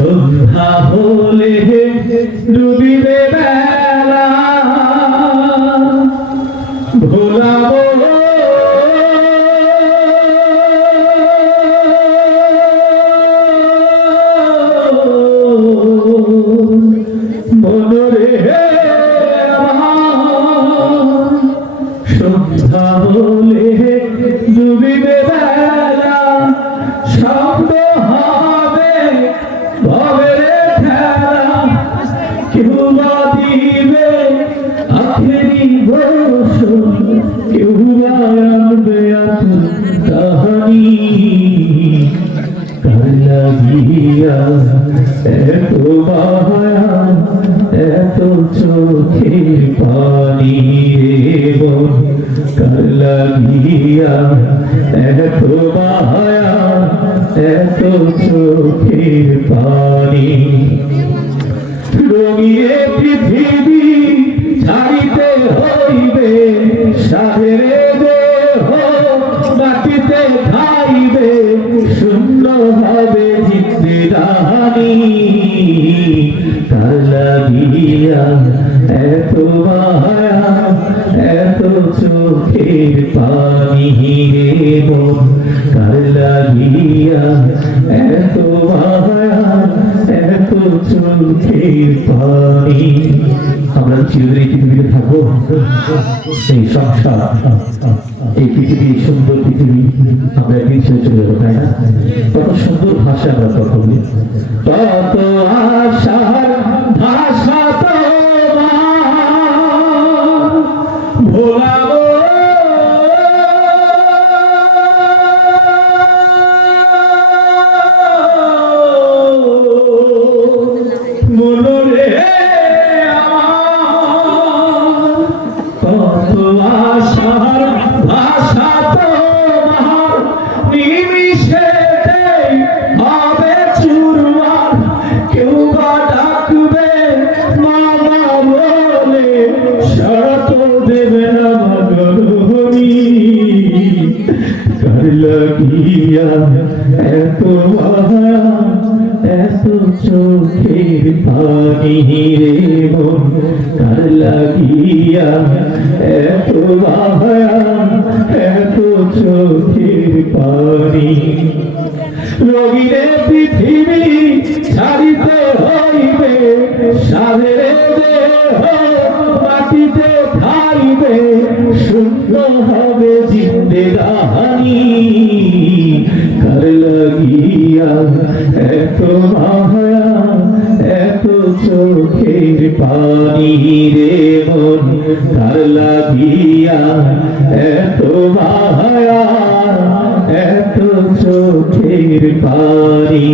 সন্ধ্যা হলে ডুবিবে বেলা ভোলাবো মনরে সন্ধ্যা হলে ডুবিবে বেলা শব্দ হবে ভবের খেলা কেউ বা দিবে আখেরি ঘোষণ কেউ বা আনবে কাহানি কার লাগিয়া এত মায়া এত চোখের পানি রে মন কার লাগিয়া এত মায়া এত চোখের পানি রঙিয়ে পৃথিবী ছাড়িতে হইবে সাধের দেহ মাটিতে খাইবে শূন্য হবে জিন্দেগানি কার লাগিয়া এত মায়া এত চোখের পানি রে মন কার লাগিয়া এত মায়া এত চোখের পানি আমরা চিরদিন পৃথিবীতে থাকবো এই সংসার এই পৃথিবী সুন্দর পৃথিবী আমরা একদিন ছেড়ে চলে যাবো তাই না কত সুন্দর ভাষা আমরা কথা বলি কত আশার ভাষা তো ভোলাবো মনরে কত আশার ভাষা তোমার নিমিষেতে হবে চুরমার কেউ বা ডাকবে মামা বলে শরত দেবে না মগনি কার লাগিয়া এত মায়া এত চোখের পানি রে মন কার লাগিয়া এত মায়া এত চোখের পানি রঙিনে পৃথিবী ছাড়িতে হইবে সাধের দেহ মাটিতে খাইবে শূন্য হবে জিন্দেগানি কার লাগিয়া এত মায়া এত চোখের পানি রে মন কার লাগিয়া এত মায়া এত চোখের পানি।